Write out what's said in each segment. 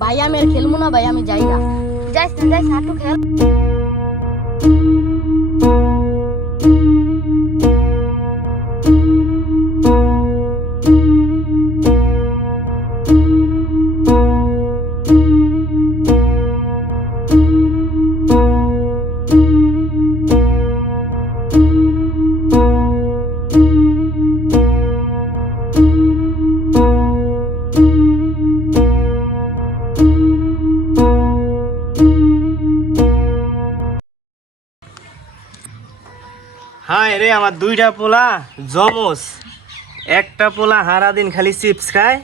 ভাই আমি আর খেলবো না ভাই, আমি যাই না। যাইস না যাইস, হাঁটু খেল। হ্যাঁ রে, আমার দুইটা পোলা জমস। একটা পোলা সারাদিন খালি চিপস খায়,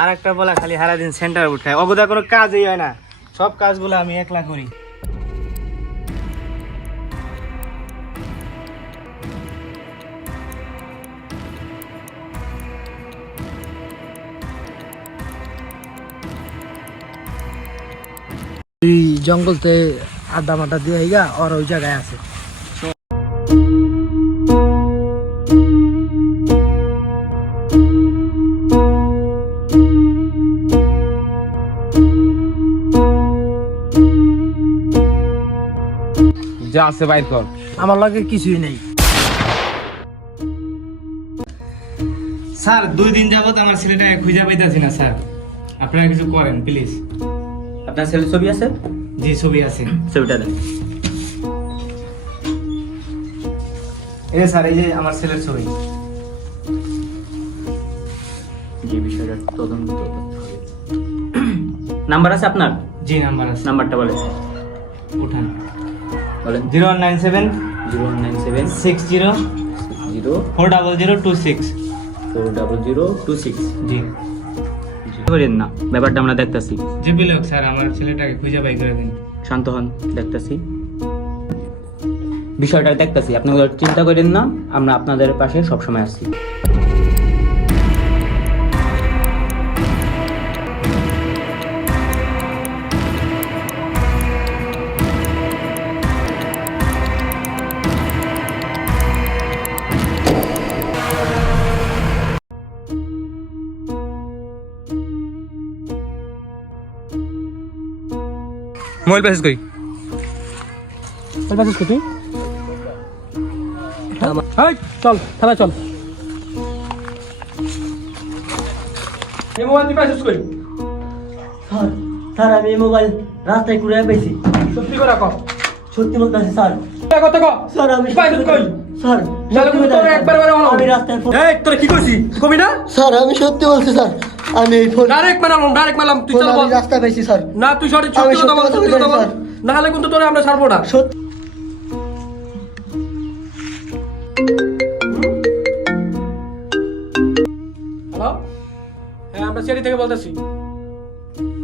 আর একটা পোলা খালি সারাদিন সেন্টার ফুড খায়। অগদা কোনো কাজই হয় না, সব কাজগুলো আমি একলা করি। জঙ্গলতে আড্ডা মাড্ডা দিয়ে হইগা আর ওই জায়গায় আছে। যা আছে বাইর কর। আমার লাগে কিছুই নেই স্যার, 2 দিন যাবত আমার ছেলেটা খুঁজে পাইতাছি না স্যার, আপনারা কিছু করেন প্লিজ। আপনার ছেলের ছবি আছে? জি, ছবি আছে। ছবিটা দেন। এই যে স্যার, এই যে আমার ছেলের ছবি। যে বিষয়টা তদন্ত করতে হবে। নাম্বার আছে আপনার? জি, নাম্বার আছে। নাম্বারটা বলেন। উঠান। বলেন। 0197 097 60 0 40026। 40026। জি করেন না, ব্যাপারটা আমরা দেখতেছি। যে পেলে হোক স্যার, আমার ছেলেটাকে খুঁজে বাই করে দিন। শান্ত হন, দেখতেছি বিষয়টা দেখতেছি। আপনারা চিন্তা করেন না, আমরা আপনাদের পাশে সবসময় আছি। মোবাইল প্যাসেজ কই? তুই চল থানা চল। এই মোবাইল তুই প্যাসেজ কই? স্যার আমি এই মোবাইল রাস্তায় ঘুরে পেয়েছি। সত্যি করে কর। সত্যি বলতেছি স্যার। কত কর? স্যার আমি প্যাসেজ কই? স্যার নালে কিন্তু তোরে একবার বলে বলো। আমি রাস্তায় এই তোরে কি কইছি? কবি না? স্যার আমি সত্যি বলছি স্যার। আমি এই ফোন ডাইরেক্ট মারলাম, তুই চল বল। আমি রাস্তায় পেয়েছি স্যার। না তুই সত্যি আমি কথা বল, সত্যি কথা বল। স্যার। না হলে কিন্তু তোরে আমরা ছাড়বো না। সত্যি হ্যালো? হ্যাঁ, আমরা চেরি থেকে বলতেছি।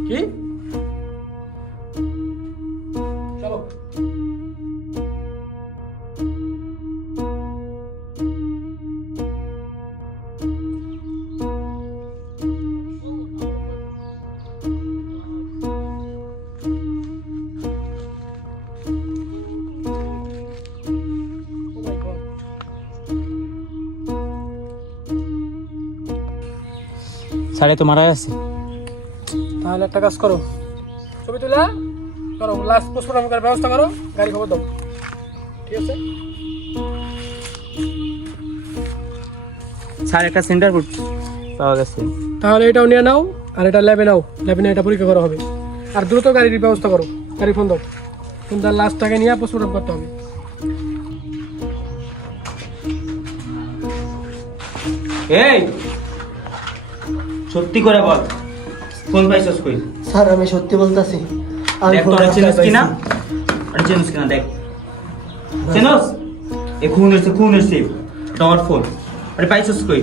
কি? চলো। সাড়ে তো মারা গেছে। তাহলে একটা কাজ করো, ছবি তুলে করো, লাস্ট পোস্টমর্টম করার ব্যবস্থা করো, গাড়ি খবর দাও। ঠিক আছে? স্যার একটা সেন্টার ফুড পাওয়া গেছে। তাহলে এটাও নিয়ে নাও, আর এটা ল্যাবে নাও, ল্যাবে নিয়ে এটা পরীক্ষা করা হবে। আর দ্রুত গাড়ির ব্যবস্থা করো, গাড়ি ফোন দাও। ফোন তার লাস্টটাকে নিয়ে পোস্টমর্টম করতে হবে। এই সত্যি করে বল, ফোন পাইছস কই? স্যার আমি সত্যি বলতেছি। আমি দেখ ফোন তোরা রাস্তায় চিনস কিনা, পাইছি। আর চিনস কিনা দেখ। চিনস? এ খুন হইছে তোর ফোন। আরে পাইছস কই?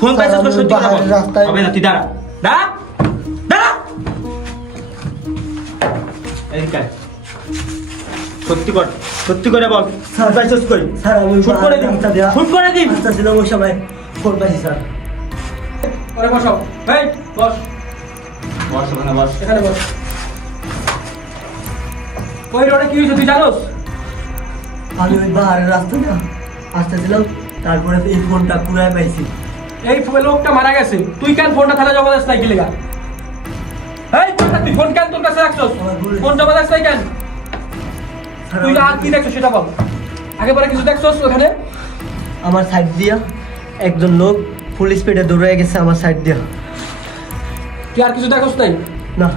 ফোন পাইছস কই? সত্যি কথা বল। রাস্তায়- হবে না, তুই দাঁড়া দাঁড়া দাঁড়া। এদিকে আয়। সত্যি করে বল, ফোন পাইছস কই? স্যার আমি শুট করে দিন, শুট করে দিন। রাস্তা ছিল ওই সময় ফোন পাইছি স্যার। ওরে বসাও। এই বস, বস ওখানে বস। এখানে বস। ওই রোডে কি হয়েছে তুই জানোস? আমি ওই বাহারের রাস্তা না আসতেছিলাম, তারপরে এই ফোনটা কুড়ায় পাইছি। এই লোকটা মারা গেছে, তুই কেন ফোনটা থানা জমা দিস না কি লেগা? এই তুই ফোন কেন তোর কাছে রাখছস? আমার ভুল হয়েছে। ফোন জমা রাখছ কেন? স্যার, তুই আর কি দেখছস সেটা বল। আগে পরে কিছু দেখছস ওখানে? আমার সাইড দিয়া একজন লোক ফুল স্পিডে দৌড়ে গেছে আমার সাইড দিয়া। তুই আর কিছু দেখছস নাই? না,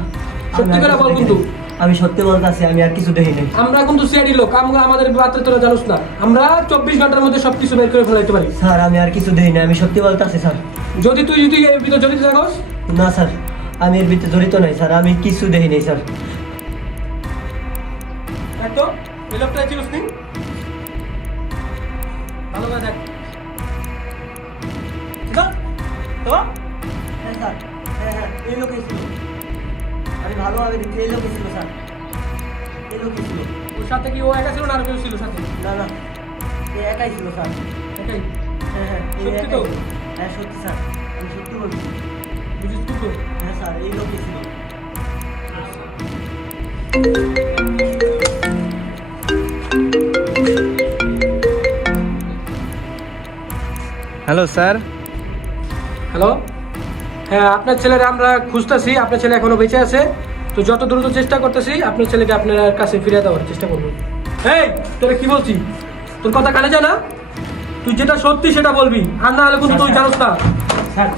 সত্যি আমি আর করে কিছু বল দেখি কিন্তু। নাই। আমি সত্যি বলতেছি, আমি আর কিছু দেখি নাই। আমরা কিন্তু সিআইডি লোক, আমরা আমাদের রাত্রে তোরা জানোস না। আমরা 24 ঘন্টার মধ্যে সবকিছু বের করে ফেলাইতে পারি। স্যার, আমি আর কিছু দেখি নাই, আমি সত্যি বলতেছি স্যার। যদি এর ভিতর জড়িত থাকস, না স্যার, আমি এর ভিতরে জড়িত নাই স্যার, আমি কিছু দেখি নাই স্যার। দেখ তো এই লোকটা চিনিস নি? ভালো করে দেখ। তো হ্যাঁ স্যার, হ্যাঁ, এই লোকই ছিল। আমি ভালোভাবে দেখছি, এই লোকই ছিল স্যার, এই লোকই ছিল। ওর সাথে কি ও একা ছিল না আর কেউ ছিল সাথে? না না, এই একাই ছিল স্যার। একাই? হ্যাঁ, এই সত্যি একাই তো? ছিল। হ্যাঁ সত্যি স্যার, আমি সত্যি বলছি। বুঝিস তুই তো? হ্যাঁ স্যার, এই লোকই ছিল। Hello sir. হ্যালো, হ্যাঁ আপনার ছেলের আমরা খুঁজতেছি। আপনার ছেলে এখনো বেঁচে আছে, তো যত দ্রুত চেষ্টা করতেছি আপনার ছেলেকে আপনার কাছে ফিরে দেওয়ার চেষ্টা করবো। এই তোরা কি বলছি? তোর কথা কানে যায় না? তুই যেটা সত্যি সেটা বলবি, আর না হলে কিন্তু তুই জানোস না। স্যার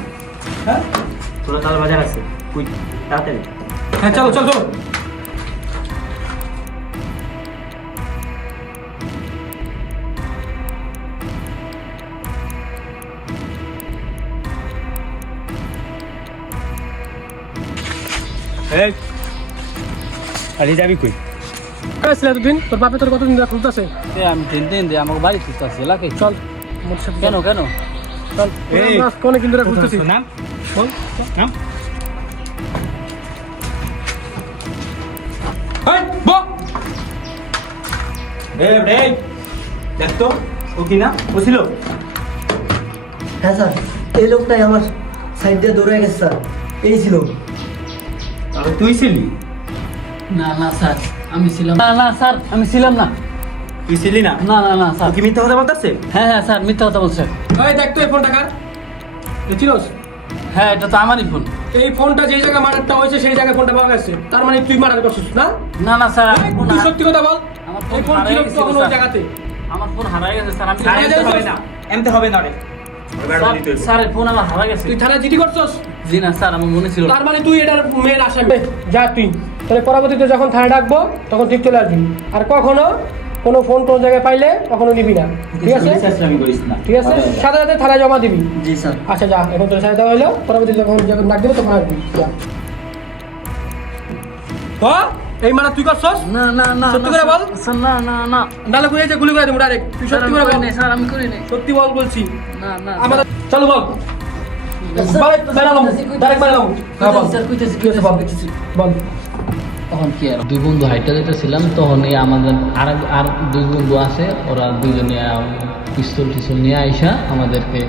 হ্যাঁ পুরো তাল বাজার আছে, কুইক তাড়াতাড়ি। হ্যাঁ চলো চলো চলো। এই আরে যাবি কই? আসলে এতদিন তোর বাপে তোর কতদিন ধরে খুঁজতেছে? আমি তিন দিন দিয়ে আমাকে বাড়ি খুঁজতে আসছি এলাকায়। চল মোর সাথে কেন কেন? চল এই, অনেকদিন ধরে খুঁজতেছি। নাম বল নাম। এই বল। এই দেখ তো, ও কি না ও ছিল? হ্যাঁ স্যার, এই লোকটাই আমার সাইড দিয়ে দৌড়ে গেছে স্যার, এই ছিল। তাহলে তুই ছিলি? না না স্যার আমি ছিলাম না। না স্যার আমি ছিলাম না। তুই ছিলি না? না না না স্যার। ও কি মিথ্যা কথা বলতেছে? হ্যাঁ হ্যাঁ স্যার মিথ্যা কথা বলছে। এই দেখ তো এই ফোনটা কার? চিনোস? হ্যাঁ এটা তো আমারই ফোন। এই ফোনটা যেই জায়গায় মার্ডারটা হয়েছে সেই জায়গায় ফোনটা পাওয়া গেছে, তার মানে তুই মার্ডার করছিস না? না না স্যার এই, তুই সত্যি কথা বল। আমার এই ফোন ফোন ছিল হারিয়ে গেছিল, তখন ওই স্যার। জায়গাতে। আমার ফোন হারিয়ে গেছে স্যার। আমি আর এমতে হবে না, এমতে হবে না রে। স্যার এর ফোন আমার হারিয়ে গেছে। তুই থানায় জিডি করছস? জি না স্যার আমার মনে ছিল না। তার মানে তুই এটার মেয়ের আসামি। যা তুই তাহলে পরবর্তীতে যখন থানায় ডাকবো তখন ঠিক চলে আসবি। আর কখনো কোনো ফোন কোন জায়গায় পাইলে কখনো নিবি না, ঠিক আছে? আমি করিস না। ঠিক আছে, সাথে সাথে থানায় জমা দিবি। জি স্যার। আচ্ছা যা, এখন তোর সাথে দেওয়া হলো, পরবর্তীতে যখন ডাক দেবো তখন আসবি। যা। হ্যাঁ এই মানে তুই করছস? না না না সত্যি করে বল। স্যার না না না নালে গুলি যে গুলি করে দেবো ডাইরেক্ট। তুই স্যার সত্যি আমি করে বল। করি নাই, স্যার আমি করি নাই। সত্যি বল বলছি। না না আমাদের চলো বল। বেরালাম ডাইরেক্ট বেরালাম। হ্যাঁ বল। স্যার কইতেছি ঠিক আছে বল। বল। তখন কি আর দুই বন্ধু হাইটা যেতেছিলাম, তখন এই আমাদের আর দুই বন্ধু আছে, ওরা দুইজনে পিস্তল টিস্তল নিয়ে আইসা আমাদেরকে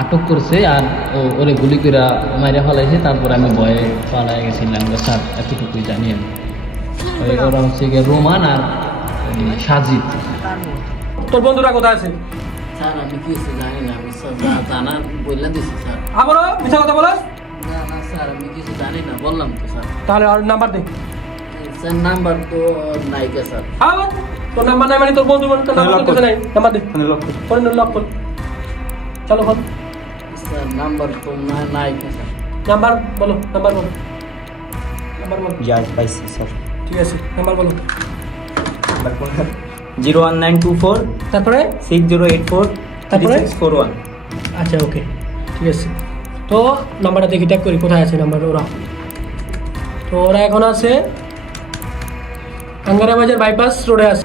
আটক করছে আর ওরে গুলি করে মাইরা ফেলাইছে। তারপর আমি ভয়ে পালাই গেছিলাম। স্যার এতটুকুই জানি আমি। ওরা হচ্ছে গিয়ে রোমান আর সাজিদ। তোর বন্ধুরা কোথায় আছে? স্যার আমি কিছু জানি না, আমি জানার বললাম দিছি স্যার। আবারও মিথ্যা কথা বলাস? না না স্যার আমি কিছু জানি না, বললাম তো স্যার। তাহলে আর নাম্বার দে। স্যার নাম্বার তো নাইকে স্যার। আবার তোর নাম্বার নাই মানে তোর বন্ধু নাম্বার তো নাই। নাম্বার দে। ফোন লক কর। চলো বল। স্যার নাম্বার তো নাইকে স্যার। নাম্বার বলো, নাম্বার বলো, নাম্বার বলো। যাই পাইছি স্যার। ঠিক আছে, নাম্বার বলো। নাম্বার কোন? 01924 তারপরে 6084 তারপরে? 3641। আচ্ছা ওকে, ঠিক আছে। তো নাম্বারটা দেখি, ট্যাগ করি কোথায় আছে নাম্বার। ওরা তো ওরা এখন আছে আঙ্গারা বাজার বাইপাস রোডে আছে।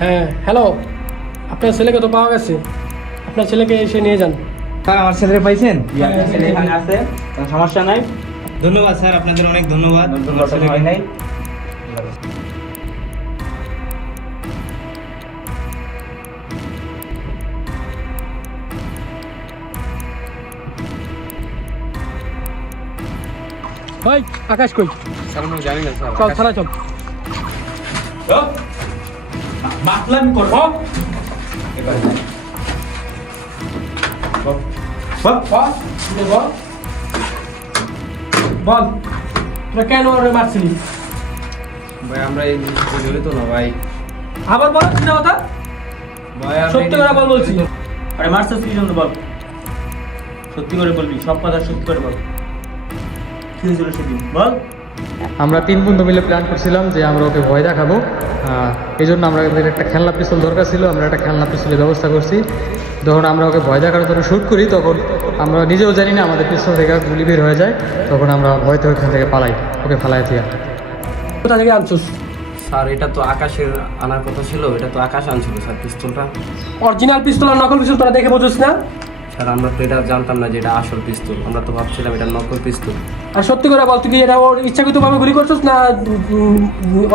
হ্যাঁ হ্যালো, আপনার ছেলেকে তো পাওয়া গেছে, আপনার ছেলেকে এসে নিয়ে যান। স্যার আমার ছেলের পাইছেন? হ্যাঁ, ছেলে এখানে আছে, কোনো সমস্যা নাই। ধন্যবাদ স্যার, আপনাদের অনেক ধন্যবাদ। আমার ছেলেকে নাই। ভাই আকাশ কই? জানি না স্যার। চল থানা চল। মাতলামি করবো। বল বল তোরা কেন ওরে মারছিলি? ভাই আমরা এই জিনিসটা জড়িত না ভাই। আবার বল কি কথা? ভাই সত্যি করে বল বলছি। আরে মারছিস কি জন্য বল, সত্যি করে বলবি, সব কথা সত্যি করে বল। কি হয়েছিল সেদিন বল। আমরা 3 বন্ধু মিলে প্ল্যান করছিলাম যে আমরা ওকে ভয় দেখাবো, এই জন্য আমাদের একটা খেলনা পিস্তল দরকার ছিল। আমরা একটা খেলনা পিস্তলের ব্যবস্থা করছি। যখন আমরা ওকে ভয় দেখানোর জন্য শ্যুট করি, তখন আমরা নিজেও জানি না আমাদের পিস্তল থেকে গুলি বের হয়ে যায়। তখন আমরা ভয়তে ওইখান থেকে পালাই, ওকে ফালাই দিয়া। কোথা থেকে আনছিস? স্যার এটা তো আকাশের আনার কথা ছিল, এটা তো আকাশ আনছিল স্যার পিস্তলটা। অরিজিনাল পিস্তল আর নকল পিস্তল তোরা দেখে বুঝছিস না? স্যার আমরা তো এটা জানতাম না যে এটা আসল পিস্তল, আমরা তো ভাবছিলাম এটা নকল পিস্তল। আর সত্যি করে বল তুই কি এটা ওর ইচ্ছাকৃতভাবে গুলি করছিস না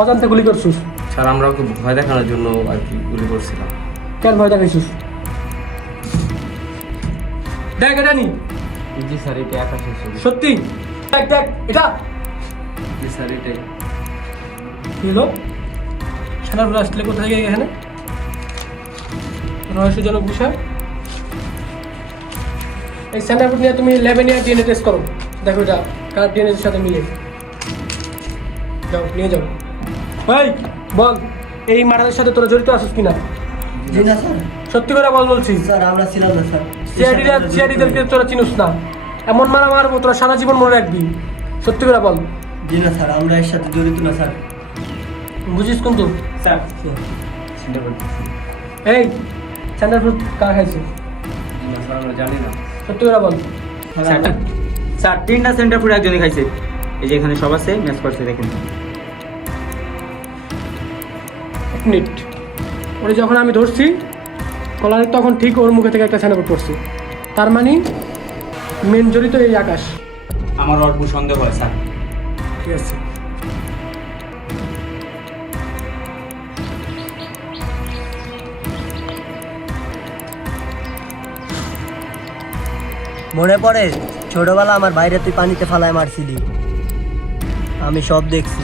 অজান্তে গুলি করছিস? স্যার আমরা ওকে ভয় দেখানোর জন্য আর কি গুলি করছিলাম। কেন ভয় দেখাইছিস? দেখ এটা নি, জি স্যার এটা আকাশের ছবি। সত্যি দেখ দেখ এটা জি স্যার এটাই। কি হলো? সেনার আসলে কোথা থেকে এখানে? রহস্যজনক বিষয়। এই স্যান্ডারফুড নিয়ে তুমি ল্যাবে নিয়ে ডিএনএ টেস্ট করো, দেখো এটা কার ডিএনএ এর সাথে মিলে। যাও নিয়ে যাও। এই বল, এই মার্ডারের সাথে তোরা জড়িত আছিস কিনা? জি না স্যার। সত্যি করে বল বলছি। স্যার আমরা ছিলাম না স্যার। সিআইডিদেরকে তোরা চিনিস না, এমন মারা মারবো তোরা সারা জীবন মনে রাখবি। সত্যি করে বল। জি না স্যার, আমরা এর সাথে জড়িত না স্যার। বুঝিস কিন্তু? স্যার এই স্যান্ডারফুড কার খাইছে? স্যার আমরা জানি না। সত্যি করে বল। স্যার 3টা সেন্টার ফুড একজনই খাইছে। এই যে এখানে সব আছে, ম্যাচ করছে দেখেন। 1 মিনিট। ওরে যখন আমি ধরছি কলারে, তখন ঠিক ওর মুখে থেকে একটা স্যান্ডারফুড পড়ছে। তার মানে মেন জড়িত এই আকাশ। আমার অল্প সন্দেহ হয় স্যার। ঠিক আছে। মনে পড়ে ছোটবেলা আমার বাইরে তুই পানিতে ফালায় মারছিলি, আমি সব দেখছি।